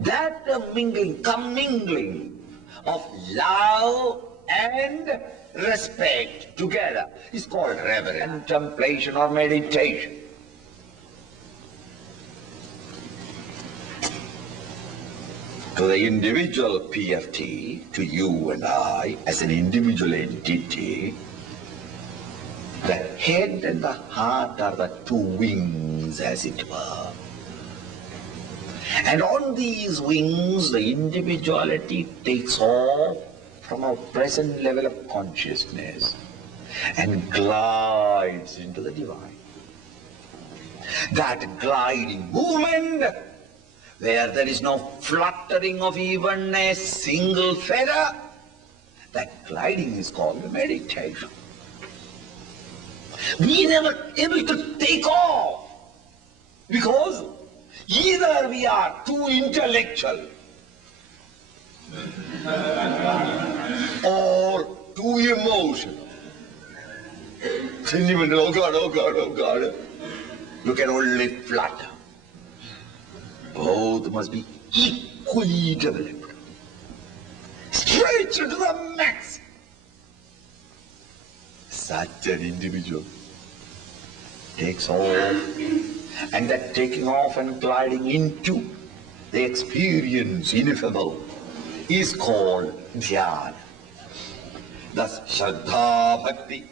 that commingling of love and respect together is called reverence, contemplation or meditation. To the individual PFT, to you and I, as an individual entity, the head and the heart are the two wings, as it were. And on these wings, the individuality takes off from our present level of consciousness and glides into the divine. That gliding movement, where there is no fluttering of even a single feather, that gliding is called meditation. We never able to take off because either we are too intellectual or too emotional. Sentimental, oh God, oh God, oh God. You can only flutter. Both must be equally developed. Stretched to the max. Such an individual takes off, and that taking off and gliding into the experience ineffable is called dhyana. Thus, Shraddha Bhakti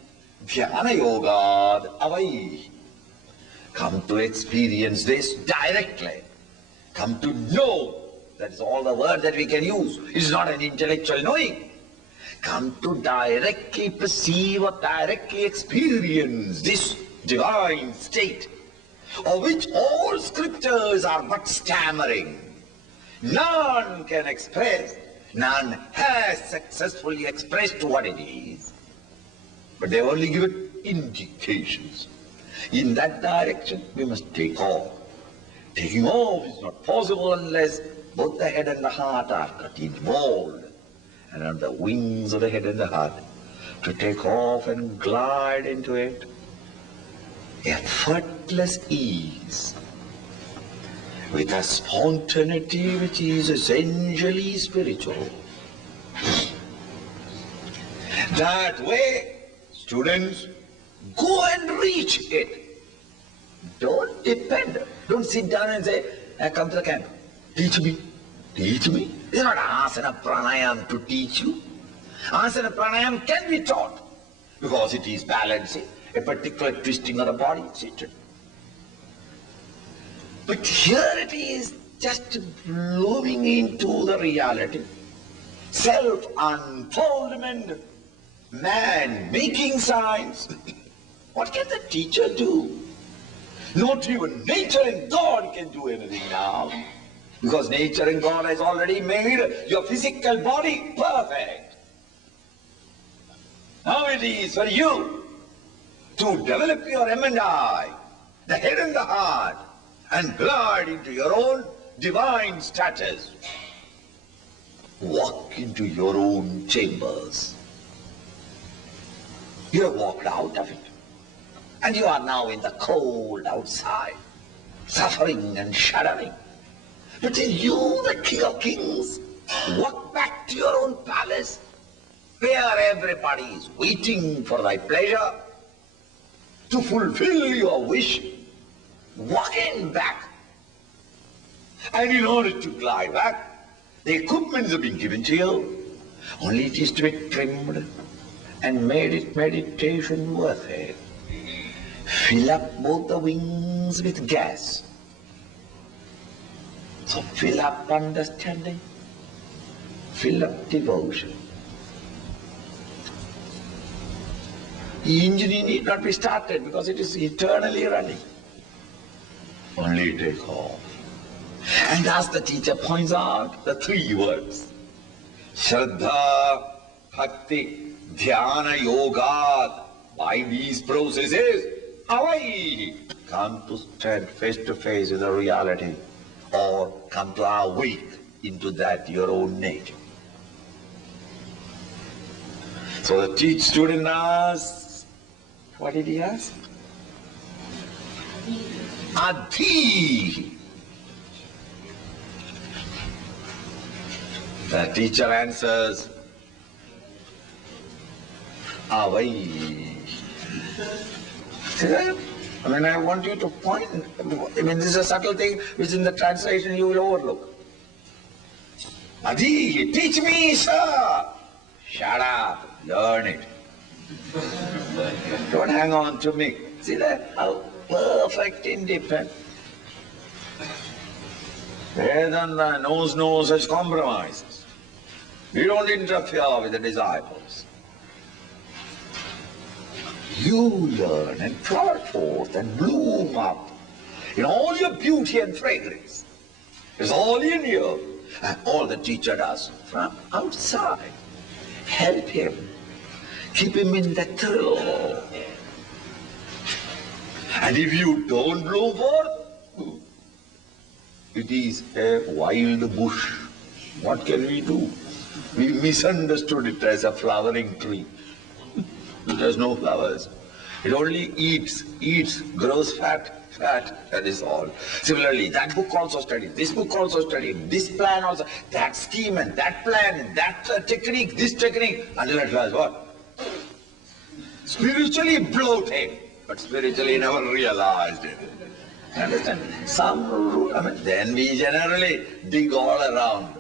Dhyana Yogad Avai. Come to experience this directly. Come to know. That is all the word that we can use. It is not an intellectual knowing. Come to directly perceive or directly experience this divine state, of which all scriptures are but stammering. None can express, none has successfully expressed what it is, but they have only given indications. In that direction we must take off. Taking off is not possible unless both the head and the heart are got involved, and on the wings of the head and the heart to take off and glide into it. Effortless ease, with a spontaneity which is essentially spiritual. That way, students, go and reach it. Don't depend. Don't sit down and say, I come to the camp. Teach me. Teach me. It's not asana pranayam to teach you. Asana pranayam can be taught because it is balancing, a particular twisting of the body, etc. But here it is just blooming into the reality. Self-unfoldment, man making signs. What can the teacher do? Not even nature and God can do anything now. Because nature and God has already made your physical body perfect. Now it is for you to develop your M&I, the head and the heart, and glide into your own divine status. Walk into your own chambers. You have walked out of it, and you are now in the cold outside, suffering and shuddering. But then you, the King of Kings, walk back to your own palace, where everybody is waiting for thy pleasure, to fulfill your wish. Walk in back. And in order to glide back, the equipment have been given to you. Only it is to be trimmed and made it meditation worthy. Fill up both the wings with gas. So fill up understanding, fill up devotion. The engine need not be started because it is eternally running. Only take off. And as the teacher points out, the three words, Shraddha, Bhakti, Dhyana, Yoga. By these processes, away, come to stand face to face with the reality, or come to awake into that your own nature. So the student asks, what did he ask? Adi. The teacher answers, Avai. See that? I mean, I want you to point. I mean, this is a subtle thing which in the translation you will overlook. Adi, teach me, sir. Shut up, learn it. Don't hang on to me. See that? How perfect independence. Vedanta knows no such compromises. We don't interfere with the disciples. You learn and flower forth and bloom up in all your beauty and fragrance. It's all in you. And all the teacher does from outside, help him, keep him in the thrill. And if you don't bloom forth, it is a wild bush. What can we do? We misunderstood it as a flowering tree. It has no flowers. It only eats, grows fat, that is all. Similarly, that book also studied, this book also studied, this plan also, that scheme and that plan and that technique, this technique, until at last what? Spiritually bloated, but spiritually never realized it. Understand? Then we generally dig all around,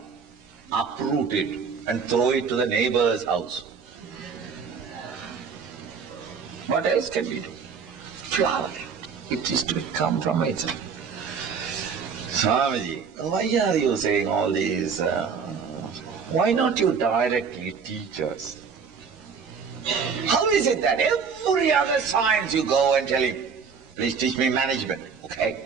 uproot it and throw it to the neighbor's house. What else can we do? Flower it. It is to come from it. Swamiji, why are you saying all these? Why not you directly teach us? How is it that every other science you go and tell him, please teach me management, okay?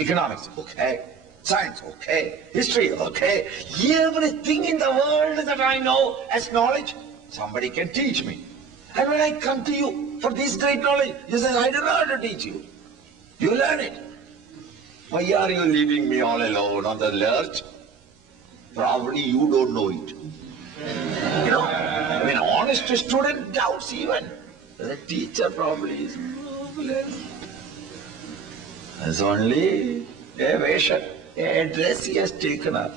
Economics, okay? Science, okay? History, okay? Everything in the world that I know as knowledge, somebody can teach me. And when I come to you for this great knowledge, you say, I don't know how to teach you. You learn it. Why are you leaving me all alone on the lurch? Probably you don't know it. You know, I mean, honest student doubts even. The teacher probably is marvelous. It's only a version, a dress he has taken up.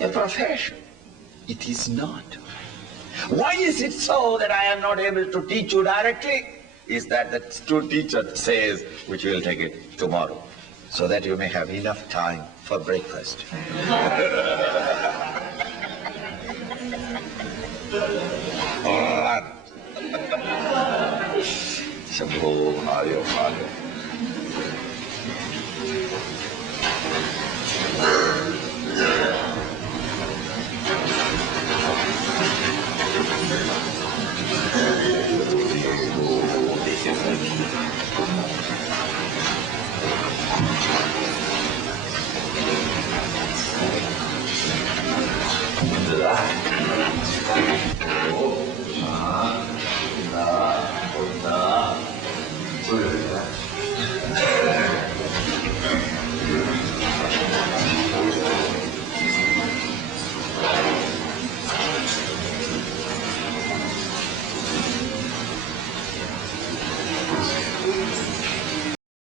A profession. It is not. Why is it so that I am not able to teach you directly? Is that the teacher says, which we will take it tomorrow, so that you may have enough time for breakfast. All right. Shambho Mario Mario.